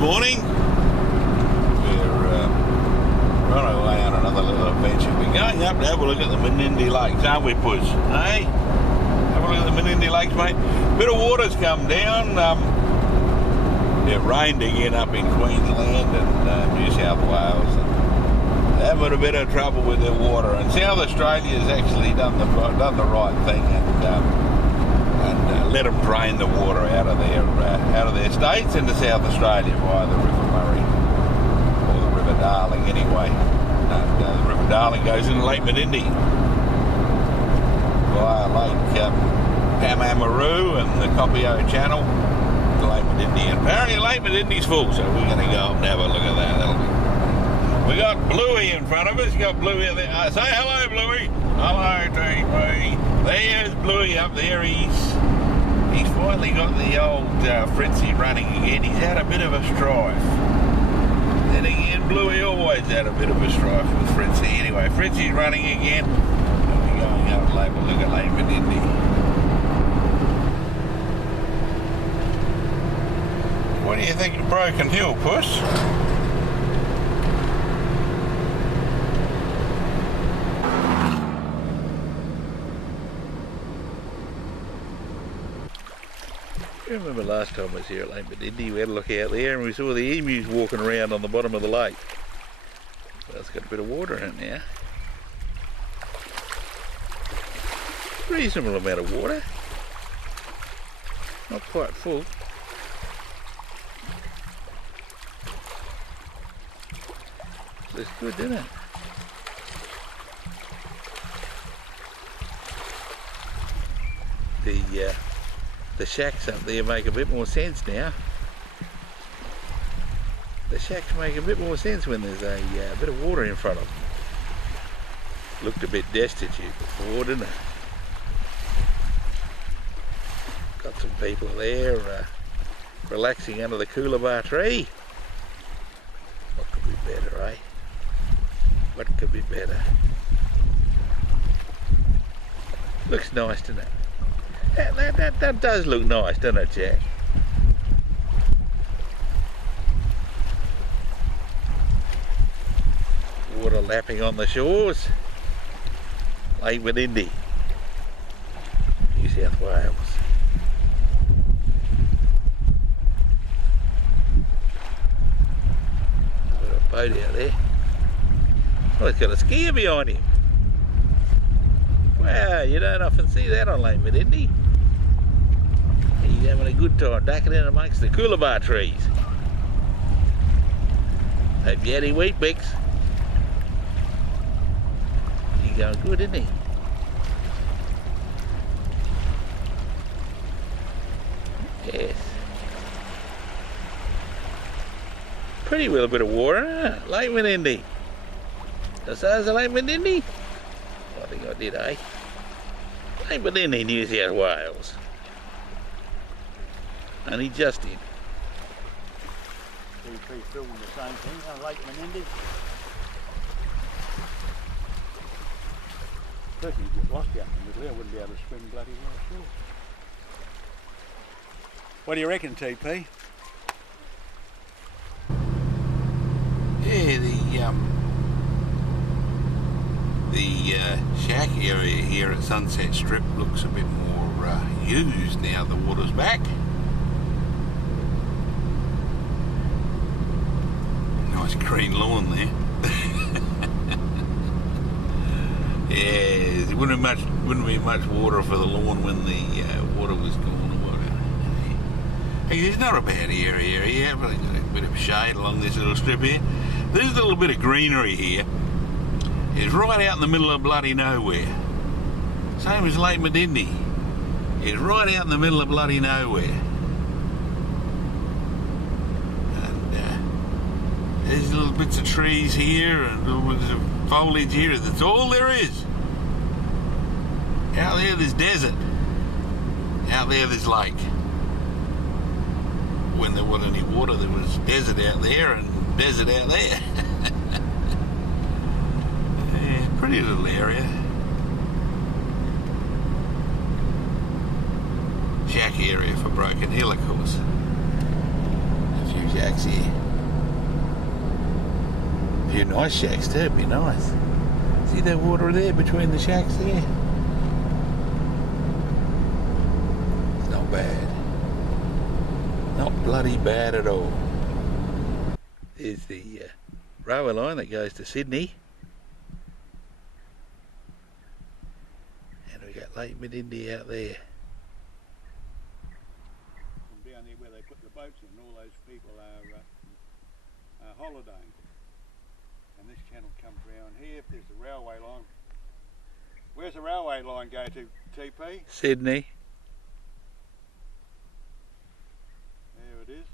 morning. We're right away on another little adventure. We're going up to have a look at the Menindee Lakes, aren't we, Puss? Hey? Have a look at the Menindee Lakes, mate. Bit of water's come down. It rained again up in Queensland and New South Wales. And having a bit of trouble with their water. And South Australia's actually done the right thing and let them drain the water out of their states into South Australia via the River Murray, or the River Darling anyway. And the River Darling goes into Lake Menindee via Lake Pamamaroo and the Copiyo Channel to Lake Menindee. And apparently Lake Menindee's full, so we're going to go up and have a look at that. We got Bluey in front of us. You got Bluey there. Say hello, Bluey. Hello, TV. There's Bluey up there. He's finally got the old Fritzy running again. He's had a bit of a strife. Then again, Bluey always had a bit of a strife with Fritzy. Anyway, Fritzy's running again. And we're going up and have a look at Lake Menindee. What do you think of Broken Hill, Puss? I remember last time I was here at Lake Menindee, we had a look out there and we saw the emus walking around on the bottom of the lake. Well, it's got a bit of water in it now. Reasonable amount of water. Not quite full. Looks good, doesn't it? The shacks up there make a bit more sense now. The shacks make a bit more sense when there's a bit of water in front of them. Looked a bit destitute before, didn't it? Got some people there relaxing under the Coolabah tree. What could be better, eh? What could be better? Looks nice, doesn't it? That does look nice, doesn't it, Jack? Water lapping on the shores. Lake Menindee, New South Wales. Got a boat out there. Oh, it's got a skier behind him. Wow, you don't often see that on Lake Menindee. He's having a good time ducking in amongst the Coolabah trees. Hope you had any wheat bix. He's going good, isn't he? Yes. Pretty well a bit of water, huh? Lake Menindee. The size of Lake Menindee? I think I did, eh? Lake Menindee, New South Wales. Only just in. BP filming the same thing on Lake Menindee. If you get lost out in the middle there, I wouldn't be able to swim bloody well, sure. What do you reckon, TP? Yeah, the shack area here at Sunset Strip looks a bit more used now the water's back. Nice green lawn there. Yeah, there wouldn't be much water for the lawn when the water was gone. Hey, it's not a bad area here. But got a bit of shade along this little strip here. There's a little bit of greenery here. It's right out in the middle of bloody nowhere. Same as Lake Menindee. It's right out in the middle of bloody nowhere. And there's little bits of trees here and little bits of foliage here. That's all there is. Out there there's desert. Out there there's lake. When there wasn't any water, there was desert out there and desert out there. Yeah, pretty little area. Shack area for Broken Hill, of course. That's shacks here. A few nice shacks too, it'd be nice. See that water there between the shacks there? It's not bad. Not bloody bad at all. There's the railway line that goes to Sydney. And we got Lake Menindee out there. From down there where they put the boats in, all those people are holidaying. And this channel comes round here. There's the railway line. Where's the railway line go to, TP? Sydney. There it is.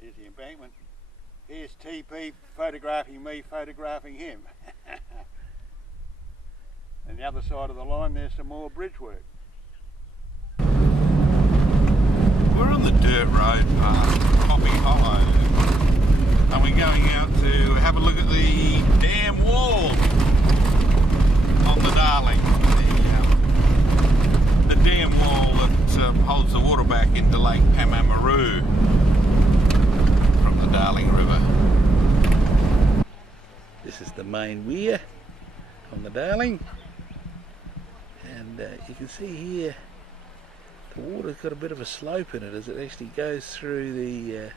Here's the embankment. Here's TP photographing me, photographing him. And the other side of the line, there's some more bridge work. We're on the dirt road past Poppy Hollow, and we're going out to have a look at the dam wall on the Darling. The dam wall that holds the water back into Lake Menindee from the Darling River. This is the main weir on the Darling, and you can see here the water's got a bit of a slope in it as it actually goes through the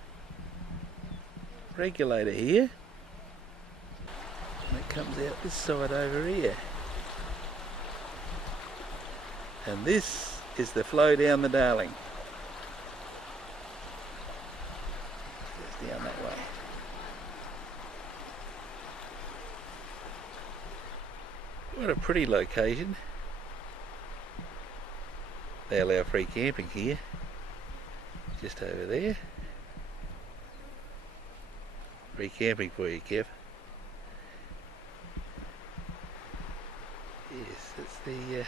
regulator here, and it comes out this side over here, and this is the flow down the Darling. It goes down that way. What a pretty location. They allow free camping here, just over there. Free camping for you, Kev. Yes, it's the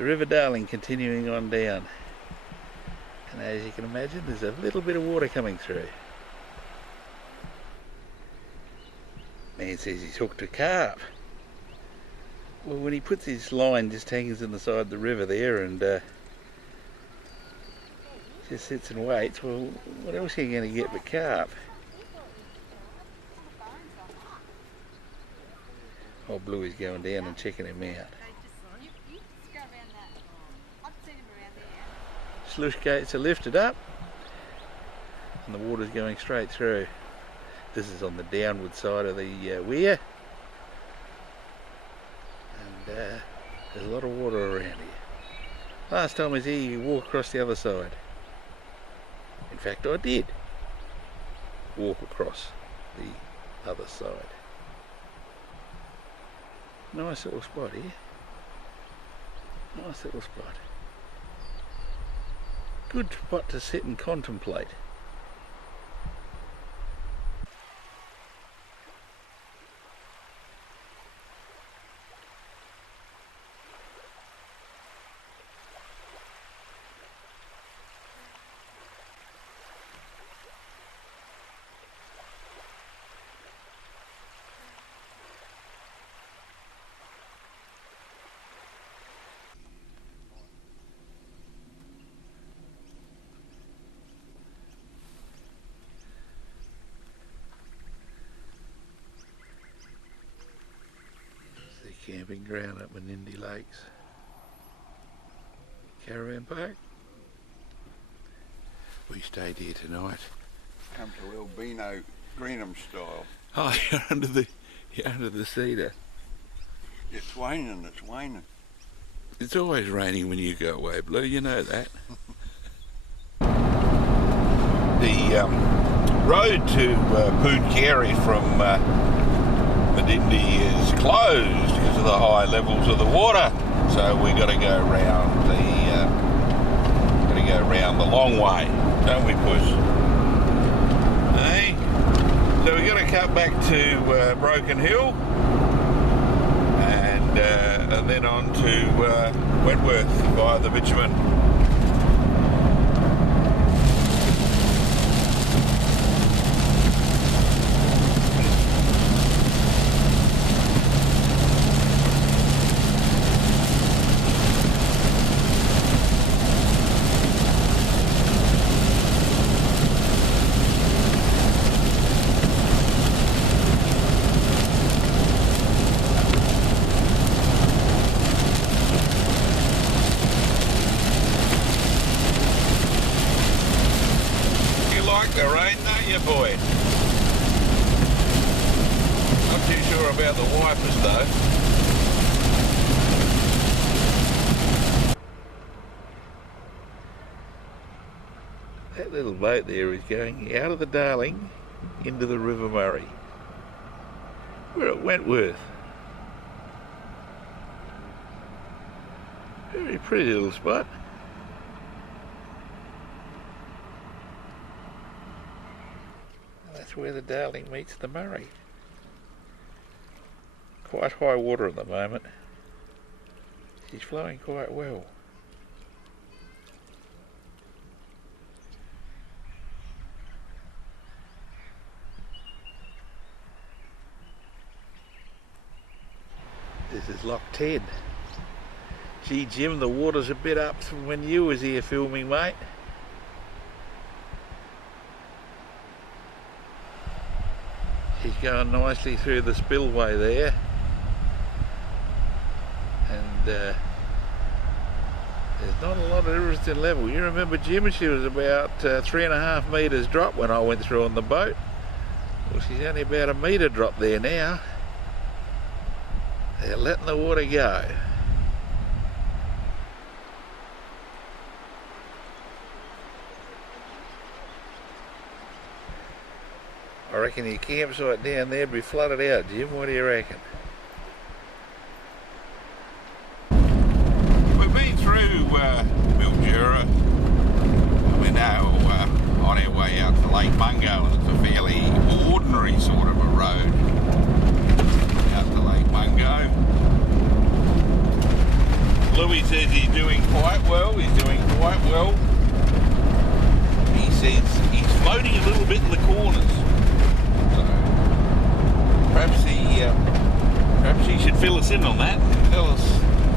River Darling continuing on down. And as you can imagine, there's a little bit of water coming through. Man says he's hooked a carp. Well, when he puts his line just hangs in the side of the river there and just sits and waits, well, what else are you going to get but carp? Oh, Bluey's going down and checking him out. Sluice gates are lifted up and the water's going straight through. This is on the downward side of the weir, and there's a lot of water around here. Last time I was here you walk across the other side. In fact, I did walk across the other side. Nice little spot here. Nice little spot. Good spot to sit and contemplate. Camping ground at Menindee Lakes. Caravan park. We stayed here tonight. Come to Albino Greenham style. Oh, you're under the cedar. It's waning, it's waning. It's always raining when you go away, Blue, you know that. The road to Pooncarie from Menindee is closed because of the high levels of the water, so we got to go round the long way, don't we, Puss? Hey, so we got to cut back to Broken Hill, and then on to Wentworth via the bitumen. about the wipers though. That little boat there is going out of the Darling into the River Murray. We're at Wentworth. Very pretty little spot. That's where the Darling meets the Murray. Quite high water at the moment. She's flowing quite well. This is Lock 10. Gee Jim, the water's a bit up from when you was here filming, mate. She's going nicely through the spillway there. And there's not a lot of difference in level. You remember Jim, she was about 3.5 metres drop when I went through on the boat. Well, she's only about a metre drop there now. They're letting the water go. I reckon your campsite down there will be flooded out, Jim. What do you reckon? We've been through Mildura. We're now on our way out to Lake Mungo, and it's a fairly ordinary sort of a road out to Lake Mungo. Bluey says he's doing quite well. He says he's floating a little bit in the corners. So perhaps he should fill us in on that and tell us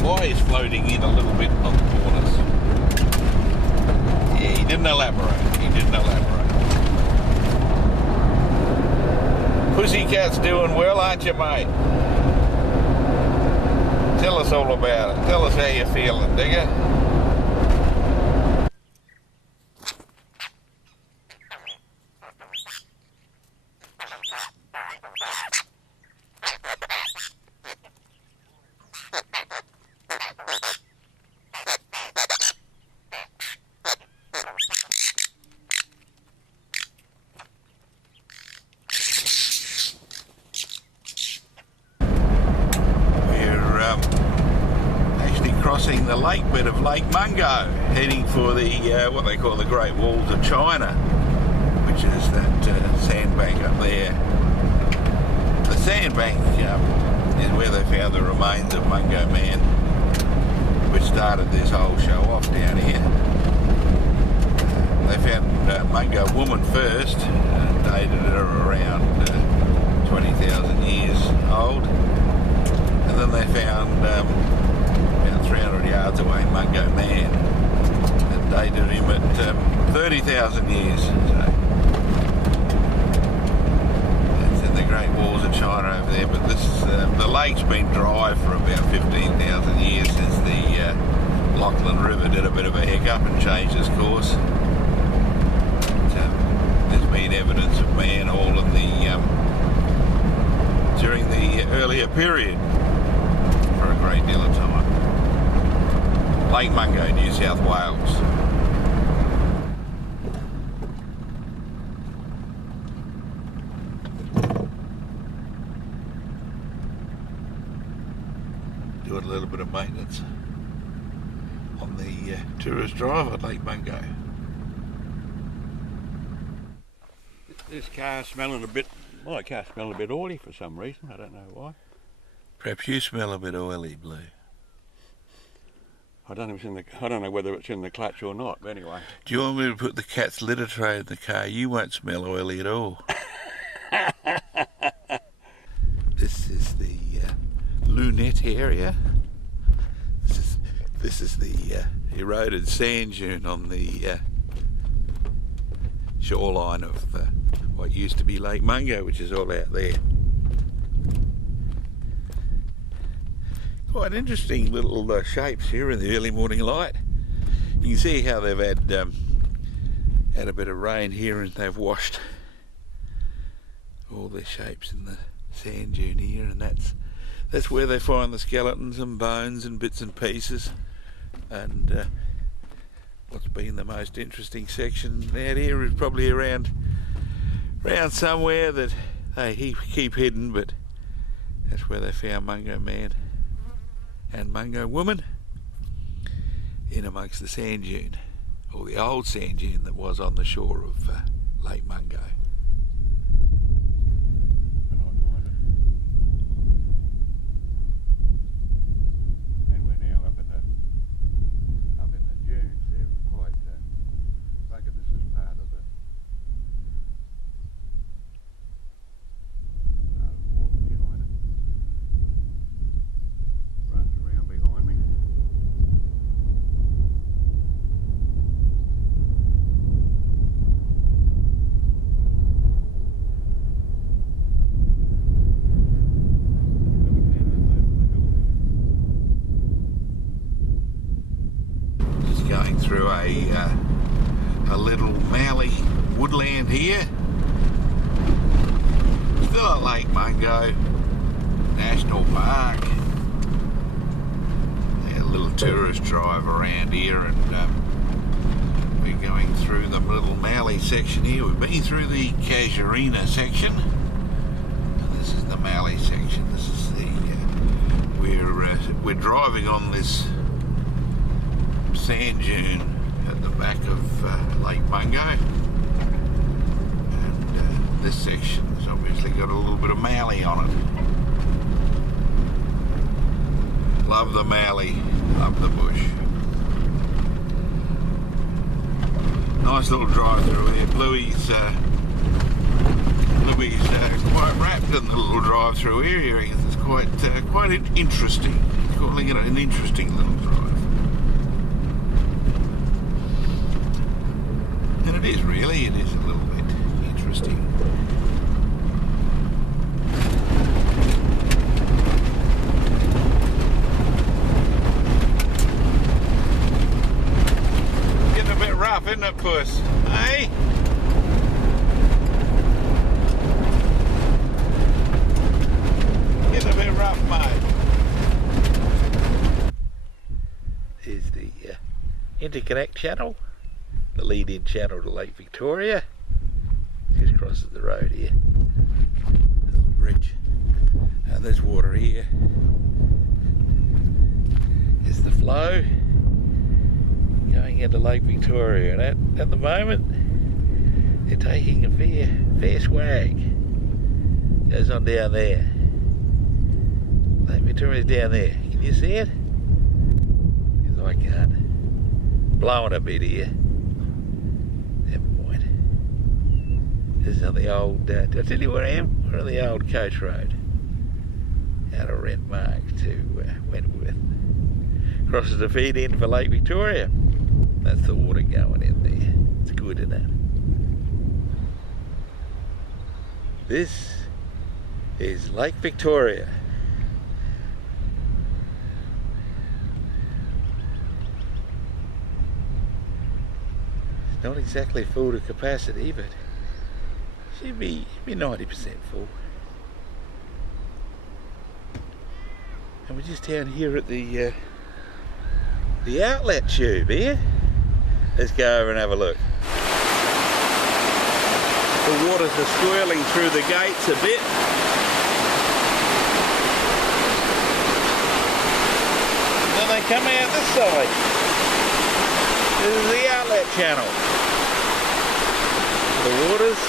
why he's floating in a little bit on the corners. Yeah, he didn't elaborate. Pussycat's doing well, aren't you, mate? Tell us all about it. Tell us how you're feeling, digger. Crossing the lake bed of Lake Mungo, heading for the what they call the Great Walls of China, which is that sandbank up there. The sandbank is where they found the remains of Mungo Man, which started this whole show off down here. They found Mungo Woman first, dated her around 20,000 years old, and then they found 300 yards away Mungo Man, and dated him at 30,000 years. So it's in the Great Walls of China over there, but this the lake's been dry for about 15,000 years since the Lachlan River did a bit of a hiccup and changed its course. But, there's been evidence of man all in the during the earlier period for a great deal of time. Lake Mungo, New South Wales. Doing a little bit of maintenance on the tourist drive at Lake Mungo. This car's smelling a bit, my car's smelling a bit oily for some reason, I don't know why. Perhaps you smell a bit oily, Blue. I don't know whether it's in the clutch or not, but anyway. Do you want me to put the cat's litter tray in the car? You won't smell oily at all. This is the Lunette area. This is the eroded sand dune on the shoreline of what used to be Lake Mungo, which is all out there. Quite interesting little shapes here in the early morning light. You can see how they've had a bit of rain here and they've washed all their shapes in the sand dune here, and that's where they find the skeletons and bones and bits and pieces. And what's been the most interesting section out here is probably around somewhere that they keep hidden, but that's where they found Mungo Man and Mungo Woman in amongst the sand dune, or the old sand dune that was on the shore of Lake Mungo. And we're now up in the dunes. They're quite. I think this is part of the wall behind it. Runs around behind me. Going through a little mallee woodland here. Still at Lake Mungo National Park. A little tourist drive around here, and we're going through the little mallee section here. We've been through the casuarina section, and this is the mallee section. This is the we're driving on this sand dune at the back of Lake Mungo, and this section's obviously got a little bit of mallee on it. Love the mallee, love the bush. Nice little drive through here. Bluey's quite wrapped in the little drive through here. It's quite interesting. Calling it an interesting little drive. And it is really, it is a little bit interesting. Getting a bit rough, isn't it, Puss? Hey? Getting a bit rough, mate. Here's the interconnect channel. The lead-in channel to Lake Victoria. Just crosses the road here. A little bridge. And there's water here. Is the flow going into Lake Victoria. And at the moment, they're taking a fair swag. Goes on down there. Lake Victoria's down there. Can you see it? Because I can't. Blowing a bit here. This is on the old, did I tell you where I am? We're on the old coach road. Out of Wentworth to Wentworth. Crosses the feed in for Lake Victoria. That's the water going in there. It's good, isn't it? This is Lake Victoria. It's not exactly full to capacity, but should be 90% full. And we're just down here at the outlet tube here. Let's go over and have a look. The waters are swirling through the gates a bit. And then they come out this side. This is the outlet channel. The waters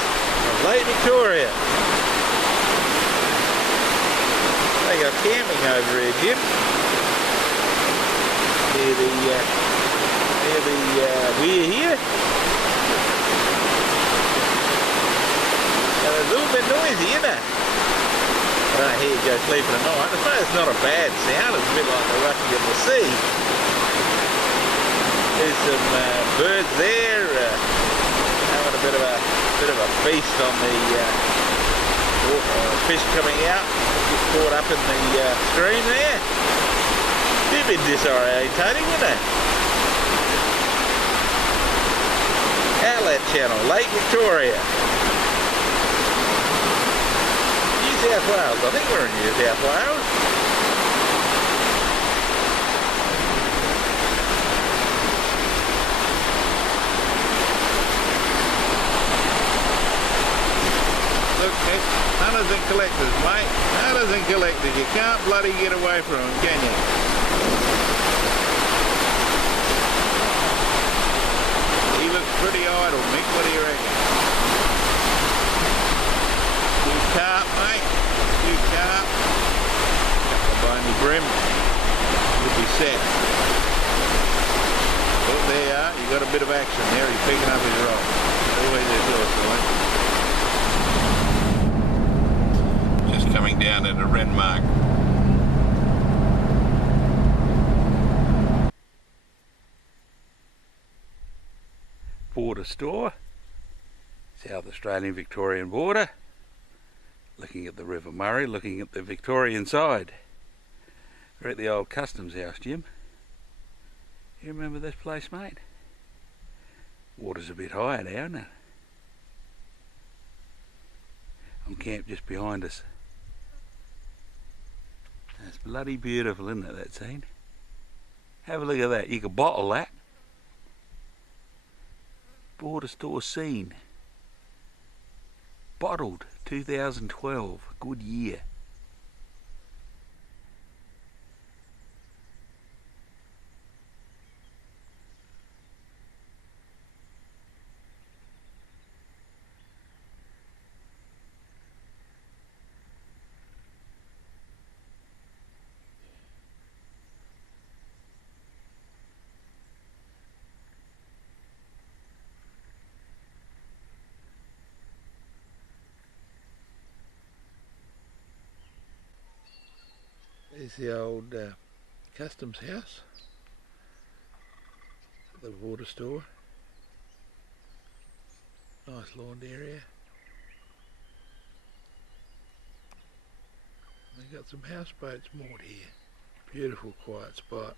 of Lake Victoria. They got camping over here, Jim. Near the weir here. And it's a little bit noisy, isn't it? I don't hear you go sleeping at night. I suppose it's not a bad sound. It's a bit like the rushing of the sea. There's some birds there having a bit of a feast on the fish coming out. Get caught up in the stream there. Be a bit disorientating, isn't it? Outlet channel, Lake Victoria. New South South Wales. I think we're in New South Wales. Look, it's hunters and collectors, mate. Hunters and collectors. You can't bloody get away from them, can you? He looks pretty idle, Mick. What do you reckon? Two carp, mate. Two carp. Couple of bony brim. You'll be set. Oh, there you are. You got a bit of action there. He's picking up his rod. Always there's also, mate. Coming down at a wren mark. Border store, South Australian Victorian border, looking at the River Murray, looking at the Victorian side. We're at the old customs house, Jim. You remember this place, mate? Water's a bit higher now, isn't it? I'm camped just behind us. That's bloody beautiful, isn't it, that scene? Have a look at that. You could bottle that. Border store scene. Bottled. 2012. Good year. There's the old customs house, the water store, nice lawned area. They've got some houseboats moored here, beautiful quiet spot.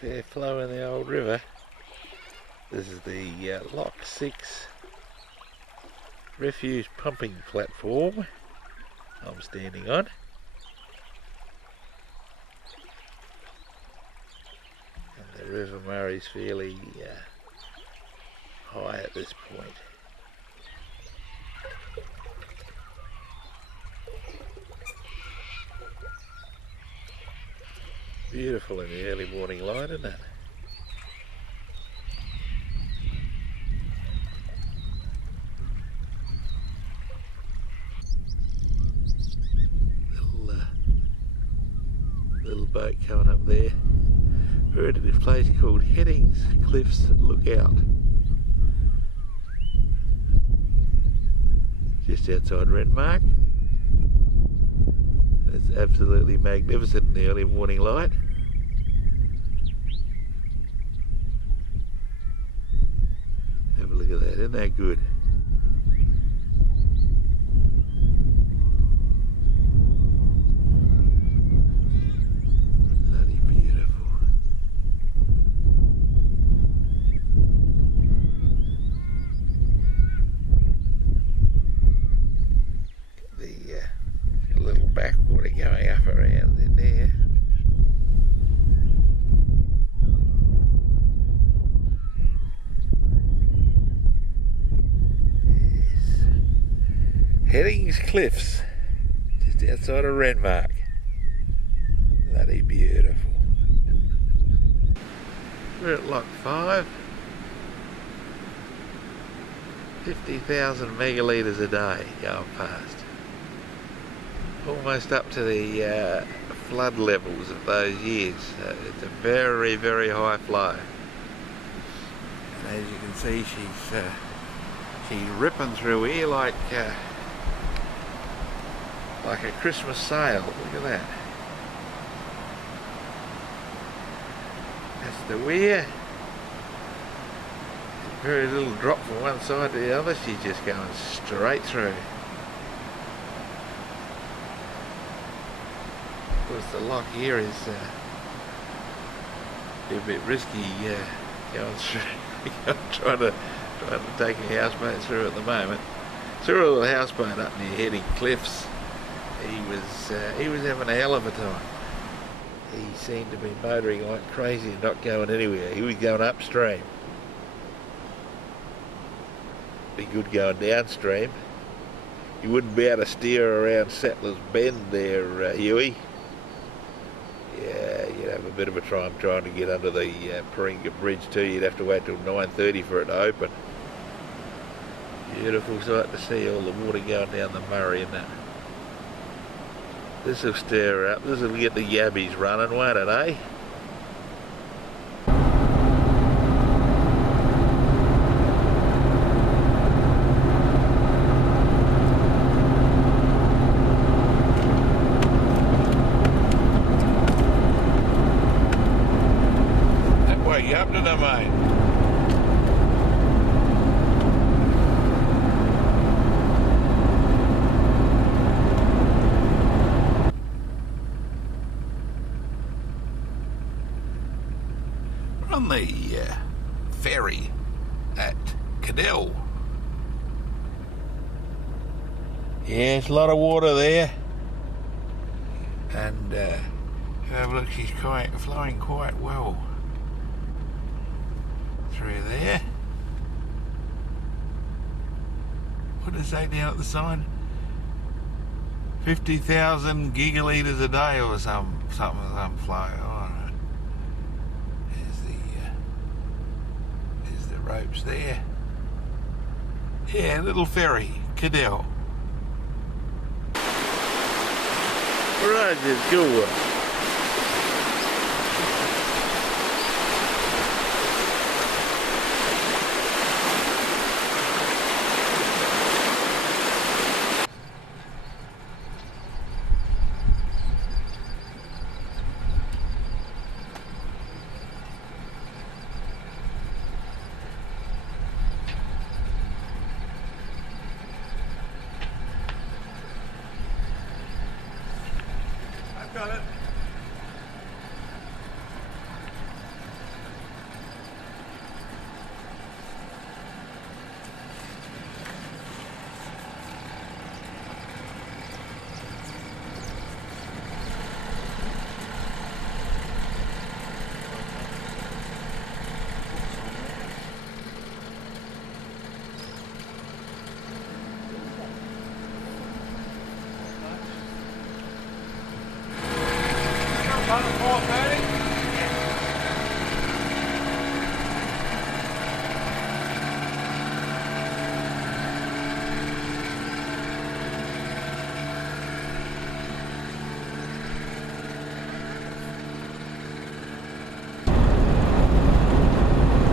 Fair flow in the old river. This is the Lock 6 refuse pumping platform I'm standing on. And the River Murray's fairly high at this point. Beautiful in the early morning light, isn't it? Little boat coming up there. We're at this place called Headings Cliffs Lookout, just outside Renmark. It's absolutely magnificent in the early morning light. Have a look at that, isn't that good? Bloody beautiful. The little backwater going up around in there. Yes. Headings Cliffs, just outside of Renmark. Bloody beautiful. We're at Lock 5. 50,000 megalitres a day going past. Almost up to the flood levels of those years. It's a very, very high flow. And as you can see, she's ripping through here like a Christmas sail. Look at that. That's the weir. Very little drop from one side to the other. She's just going straight through. Of course, the lock here is a bit risky going through. trying to take a houseboat through at the moment. Saw a little houseboat up near Heading Cliffs. He was having a hell of a time. He seemed to be motoring like crazy and not going anywhere. He was going upstream. Be good going downstream. You wouldn't be able to steer around Settlers Bend there, Huey. Yeah, you'd have a bit of a time trying to get under the Paringa Bridge too. You'd have to wait till 9:30 for it to open. Beautiful sight to see, all the water going down the Murray and that. This will stir her up. This will get the yabbies running, won't it, eh? You up to them, mate? We're on the ferry at Cadell. Yeah, it's a lot of water there. And have a look, she's flowing quite well through there. What does it say down at the sign? 50,000 gigalitres a day or some flow. Oh, there's the ropes there. Yeah, little ferry, Cadell. Right, there's Goolwa. Got it.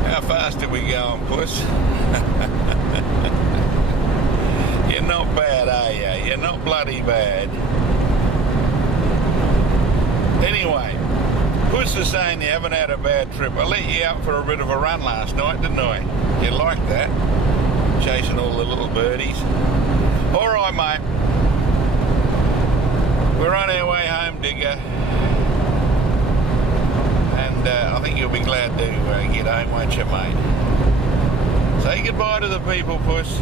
How fast are we going, puss? You're not bad, are you? You're not bloody bad. Anyway, Puss is saying you haven't had a bad trip. I let you out for a bit of a run last night, didn't I? You liked that? Chasing all the little birdies. All right, mate. We're on our way home, Digger. And I think you'll be glad to get home, won't you, mate? Say goodbye to the people, Puss.